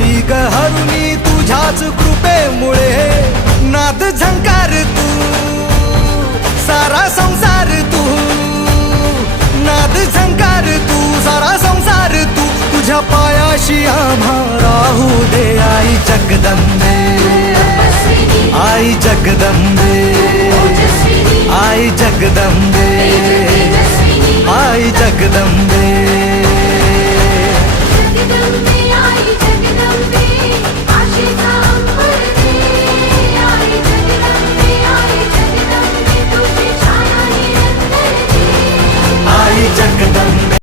आई ग हरुणी तुझ्याच कृपेमुळे नाद झंकार तू सारा संसार तू नाद झंकार तू सारा संसार तू तुझ्या पायाशी आम्हा राहू दे आई जगदंबे आई जगदंबे आई जगदंबे आई जगदंबे जगदंबे आई जगदंबे